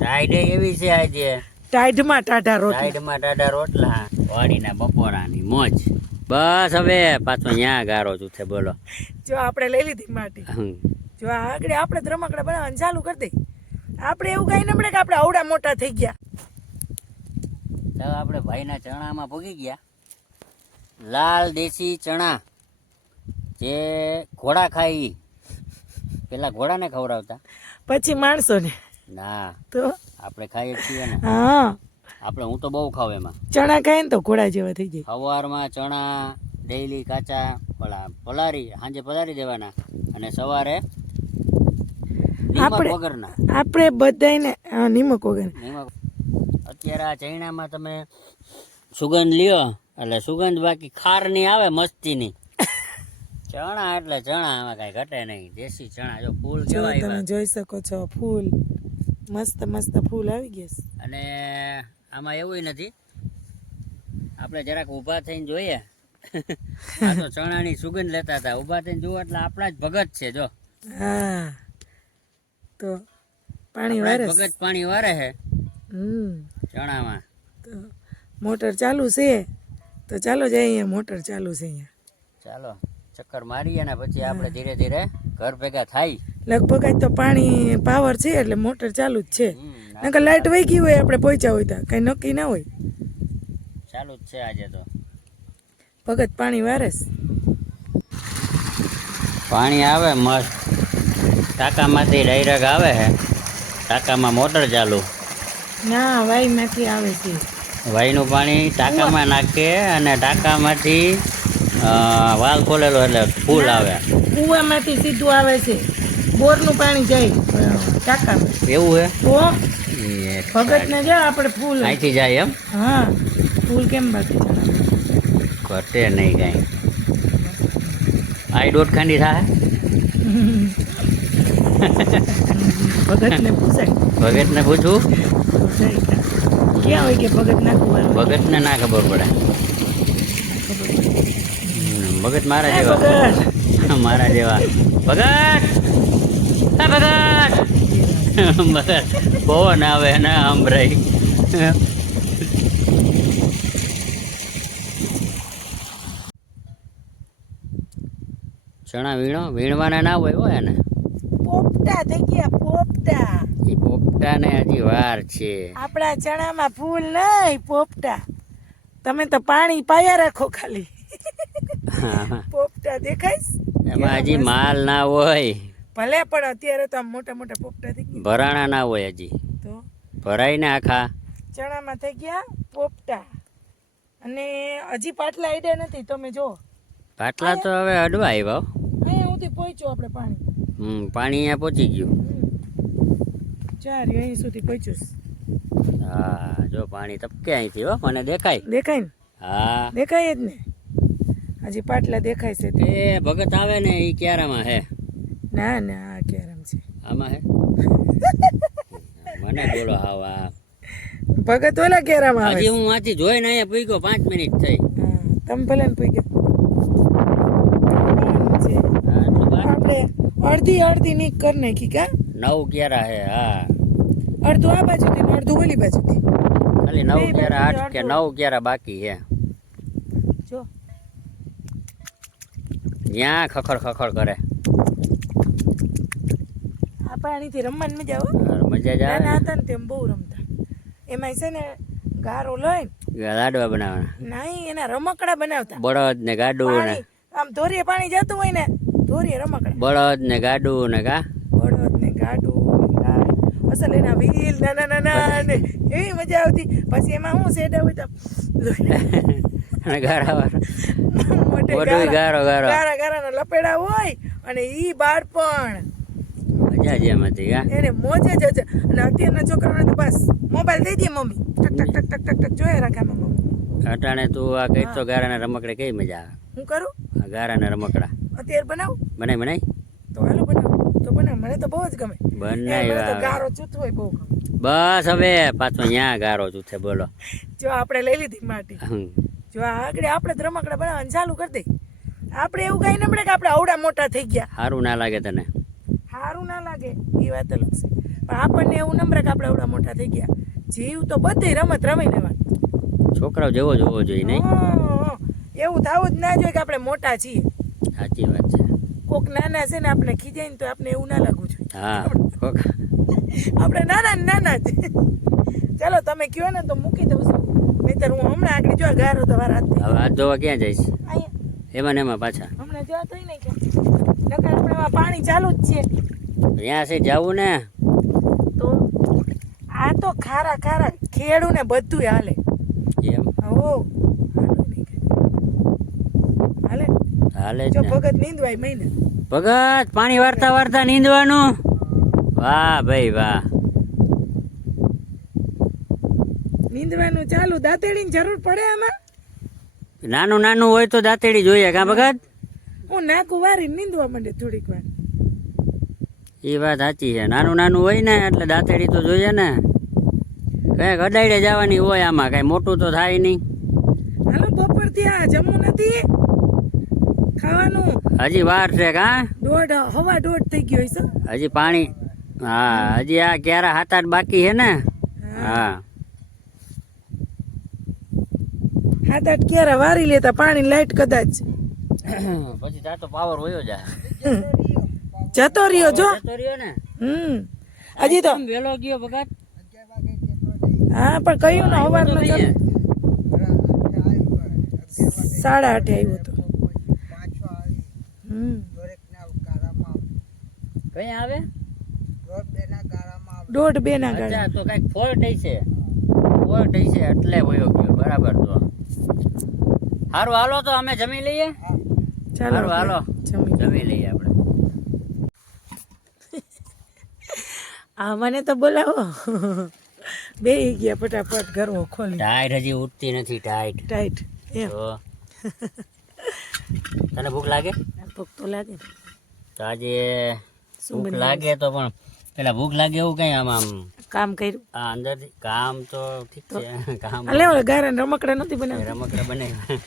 ટાઈડ એવી છે આજે, ટાઈડમાં ટાઢા રોટલા. ટાઈડમાં ટાઢા રોટલા, વાડીના બપોરાની મોજ. બસ હવે પાછો ન્યા ગારો જૂથે બોલો. જો આપણે લઈ લીધી માટી, જો આગળ આપણે જ રમકડા બનાવવાનું ચાલુ કરી દઈ. આપણે એવું કઈ ન મળે કે આપણે આવડા મોટા થઈ ગયા. ચાલો આપણે ભાઈના ચણામાં ભૂગી ગયા. લાલ દેશી ચણા જે ઘોડા ખાઈ, પેલા ઘોડાને ખવડાવતા, પછી માણસોને. ના તો આપણે ખાઈએ છીએ ને. હા, આપણે હું તો બહુ ખાવ એમાં. ચણા ખાય ને તો ઘોડા જેવા થઈ જાય. સવારમાં ચણા ડેઈલી કાચા પલારી, સાંજે પલારી દેવાના, અને સવારે નિમક વગરના. આપણે બધાને નિમક વગર. નિમક. અત્યારે આ ચણામાં તમે સુગંધ લ્યો એટલે સુગંધ બાકી ખારની આવે મસ્તીની. ચણા એટલે ચણા, આમાં કઈ ઘટે નહીં. દેશી ચણા જો ફૂલ કેવાય. તમે જોઈ શકો છો ફૂલ મસ્ત મસ્ત ફૂલ આવી ગયા. અને આમાં એવું નથી, આપણે જરાક ઊભા થઈને જોઈએ. આ તો ચણાની સુગંધ લેતા હતા. ઊભા થઈને જુઓ એટલે આપણા જ ભગત છે જો. હા, તો પાણી વારે, ભગત પાણી વારે છે ચણામાં. તો મોટર ચાલુ છે, તો ચાલો જઈએ. અહીંયા મોટર ચાલુ છે. અહીંયા ચાલો ચક્કર મારીએ ને પછી આપણે ધીરે ધીરે ઘર ભેગા થાય. લગભગ આજ તો પાણી પાવર છે એટલે મોટર ચાલુ જ છે. નકર લાઈટ વહી ગઈ હોય, આપણે પહોંચ્યા હોય તો કઈ નક્કી ના હોય. ચાલુ જ છે આજે તો. ભગત પાણી વારેસ. પાણી આવે મસ્ત, ટાંકામાંથી ડાયરેક્ટ આવે છે. ટાંકામાં મોટર ચાલુ. ના, વાઈમાંથી આવે છે. વાઈનું પાણી ટાંકામાં નાખે અને ટાંકામાંથી વાલ ખોલેલો એટલે ફૂલ આવે. કુવામાંથી સીધું આવે છે. બોરનું પાણી જાય ટાંકામાં. એવું હે? તો ભગત ને જો આપણે ફૂલ અહીંથી જાય એમ? હા, ફૂલ કેમ બાકી ઘટે નહીં કાંઈ. આઈ દોઢ ખાંડી થાય. ભગતને પૂછાય. ભગતને પૂછવું ક્યાં હોય કે ભગત નાખવું? ભગતને ના ખબર પડે. ભગત મારા જેવા. મારા જેવા ભગત. હા ભગત. ભગત પવન આવે ને સંભળાય. ચણા વીણવાના ના હોય એને. પોપટા થઈ ગયા, પોપટા. એ પોપટા ને હજી વાર છે. આપણા ચણામાં ફૂલ નહીં, પોપટા. તમે તો પાણી પાયા રાખો ખાલી. પોપટા દેખાય એમાં હજી માલ ના હોય. ભલે પણ અત્યારે તો આમ મોટા મોટા પોપટા થઈ ગયા. ભરાણા ના હોય હજી. તો ભરાઈને આખા ચણામાં થઈ ગયા પોપટા. અને હજી પાટલા આડ્યા નથી. તમે જો પાટલા તો હવે અડવા આવ્યા. અહીંયા સુધી પહોંચ્યો આપણે પાણી. પાણી અહીંયા પહોંચી ગયું. ચાર અહીં સુધી પહોંચ્યું. હા, જો પાણી ટપકે અહીંથી. હો, મને દેખાય. દેખાય ને? હા, દેખાય જ ને. હજી પાટલા દેખાય છે. એ ભગત આવે ને એ ક્યારામાં હે? ના ના, આ કેરમ છે. આમાં હે? મને બોલો આવા ભગત ઓલા કેરામાં આવે. હજી હું આથી જોઈને અહીંયા પૂગ્યો 5 મિનિટ થઈ. તમે ભલે ને પૂગ્યો. આપણે અડધી નીક કરી નાખી કા? 9 ક્યારા હે. હા, અડધું આ બાજુથી ને અડધું ઓલી બાજુથી. ખાલી 9 ક્યારા, 8 કે 9 ક્યારા બાકી હે. જો ત્યાં ખખડ કરે. આ પાણીથી રમવાની મજા આવે. મજા જ આવે. નાના હતા ને તેમ બહુ રમતા. એમાં છે ને ગારો લઈને લાડવા બનાવવાના. નહીં, એના રમકડા બનાવતા. બળદ ને ગાડું ને આમ ધોરીએ પાણી જતું હોય ને, ધોરીએ રમકડા. બળદ ને ગાડું ને કા બળદ ને ગાડું અસલ એના વ્હીલ નાના નાના ને એવી મજા આવતી. પછી એમાં શું સેડા હોય તો અને ગારા મોટે ગારા ગારાના લપેડા હોય. અને ઈ બાળપણ મજા જ એમ હતી. એને મોજે જ છે. અને અત્યારના છોકરાઓને તો બસ મોબાઈલ દઈ દે મમ્મી, ટક ટક ટક ટક ટક ટક જોયા રાખે મમ્મી. અટાણે તું આ કઈ તો ગારાના રમકડે કઈ મજા આવે? હું કરું આ ગારાના રમકડા અત્યારે બનાવું. બનાય તો હાલો બનાવ. તો બનાવ, મને તો બહુ જ ગમે. બનાવ્યા. ગારો ચૂથ હોય બહુ ગમે. બસ હવે પાછો ન્યા ગારો જૂથે બોલો. જો આપણે લઈ લીધી માટી. જો આગળ આપણે જ રમકડા બનાવવાનું ચાલુ કરી દઈ. આપણે એવું કઈ ન મળે કે આપણે આવડા મોટા થઈ ગયા. સારું ના લાગે તને? સારું ના લાગે એ વાત અલગ છે. પણ આપણને એવું નમ્ર કે આપણે એવડા મોટા થઈ ગયા. જીવ તો બધી રમત રમી લેવા. છોકરાઓ જેવો જ હોવો જોઈએ નહીં? એવું થવું જ ના જોઈએ કે આપણે મોટા છીએ. સાચી વાત છે. કોક નાના છે ને આપણે ખીજાય ને તો આપણે એવું ના લાગવું જોઈએ. હા આપણે નાના ને નાના જ. ચાલો તમે કયો ને તો મૂકી દઉં છું. નહીંતર હું હમણાં આગળ જો ગારો તો વાર હાથ હવે હાથ ધોવા ક્યાં જઈશ? અહીંયા એમાં ને એમાં પાછા હમણાં જો તો નહીં કે નકર આપણે એમાં પાણી ચાલુ જ છે. ત્યાં છે જવું ને. તો આ તો ખારા ખારા ખેડું ને બધું હાલે. એમ હો હાલે હાલે જ જો ને. ભગત નીંદવાય મહિને. ભગત પાણી વારતા વારતા નીંદવાનું. વાહ ભાઈ વાહ. નીંદવાનું ચાલુ. દાંતેડીની જરૂર પડે આમાં. નાનું નાનું હોય તો દાંતેડી જોઈએ કા ભગત? હું નાકું વારી નીંદવા માંડે થોડીક વાર. એ વાત સાચી છે. નાનું નાનું હોય ને એટલે દાંતેડી તો જોઈએ ને. કઈક અડાડે જવાની હોય આમાં, કઈ મોટું તો થાય નહીં. હાલો બપોરથી આ જમવું નથી ખાવાનું. હજી વાર છે કા? હવા દોઢ થઈ ગયો છે. હજી પાણી, હા હજી આ ક્યારે 7-8 બાકી છે ને. હા 7-8 ક્યારે વારી લેતા પાણી લાઈટ કદાચ પછી તાર તો પાવર વયો જાય. જતો રહ્યો જો. જતો રહ્યો ને. હજી તો વેલો ગયો ભગત. હા પણ કયું ને હવાર નો ચાલુ 8:30 આવ્યો તો. કઈ આવે? 1:30-2 ના ગાળે. અચ્છા તો કઈક ફોલ્ટ હશે. ફોલ્ટ હશે એટલે વયો ગયો. બરાબર. તો સારું હાલો તો અમે જમી લઈએ. ચાલો સારું હાલો જમી લઈએ આપણે. આ મને તો બોલાવો. બે ગયા ફટાફટ ઘરવો ખોલી. ટાઈટ હજી ઉઠતી નથી. ટાઈટ ટાઈટ એમ તો તને ભૂખ લાગે? ભૂખ તો લાગે ને. તો આજે ભૂખ લાગે તો પણ પેલા ભૂખ લાગે એવું કઈ આમ આમ કામ કર્યું આ અંદરથી કામ તો ઠીક છે. કામ અલે ઓલા ગારા રમકડા નથી બનાવ્યા. રમકડા બનાવ્યા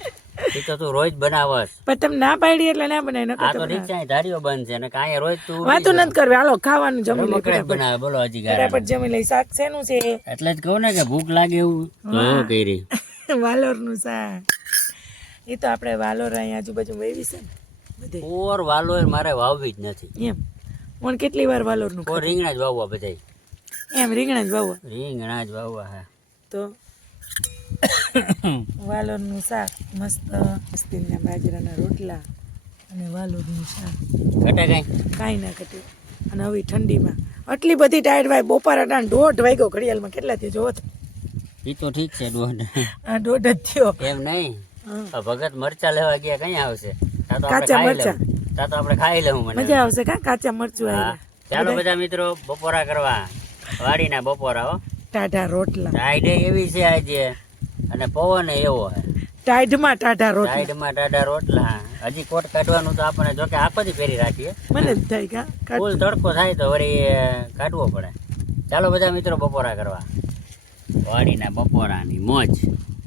એ તો તું રોજ બનાવસ. પણ તમે ના પાડી એટલે ના બનાવી આ તો ઠીક છે. અહીં ધારીઓ બંધ છે ને કાંઈ રોજ તું વાતો નથી કરવી. હાલો ખાવાનું જમી લઈ. રમકડા જ બનાવે. બોલો હજી ગારા ફટાફટ જમી લઈ. શાક શેનું છે? એટલે જ કહું ને કે ભૂખ લાગે એવું તો એવું કરી. વાલોરનું શાક. એ તો આપણે વાલોર અહીં આજુબાજુ વેવી છે ને બધે. ઓર વાલોર મારે વાવવી જ નથી. એમ પણ કેટલી વાર વાલોરનું ઓર રીંગણા જ વાવવા બધાય. એમ રીંગણા જ વાવવા. રીંગણા જ વાવવા. હા તો વાલોરનું શાક મસ્ત મસ્તીના બાજરાના રોટલા અને વાલોરનું શાક. ઘટે કઈ કાંઈ ના ઘટે. અને હવે ઠંડીમાં આટલી બધી ટાયર ભાઈ બપોર 1:30 વાગ્યો ઘડિયાળમાં. કેટલા થયો જોવો તો? એ તો ઠીક છે. દોઢ આ 1:30 જ થયો. એમ નહીં. ભગત મરચા લેવા ગયા કઈ આવશે? કાચા મરચા. તા તો આપણે ખાઈ લેવું. મને મજા આવશે કા કાચા મરચું હા. આવ્યા. ચાલો બધા મિત્રો બપોરા કરવા. વાડીના બપોરા હો. ટાઢા રોટલા. ટાઈડ એવી છે આજે અને પવન એવો છે. ટાઢમાં ટાઢા રોટલા. ટાઈડમાં ટાઢા રોટલા. હજી કોટ કાઢવાનું તો આપણે જોકે આખો દી પહેરી રાખીએ. મને જ થાય કા ફૂલ તડકો થાય તો વળી કાઢવો પડે. ચાલો બધા મિત્રો બપોરા કરવા. વાડીના બપોરાની મોજ.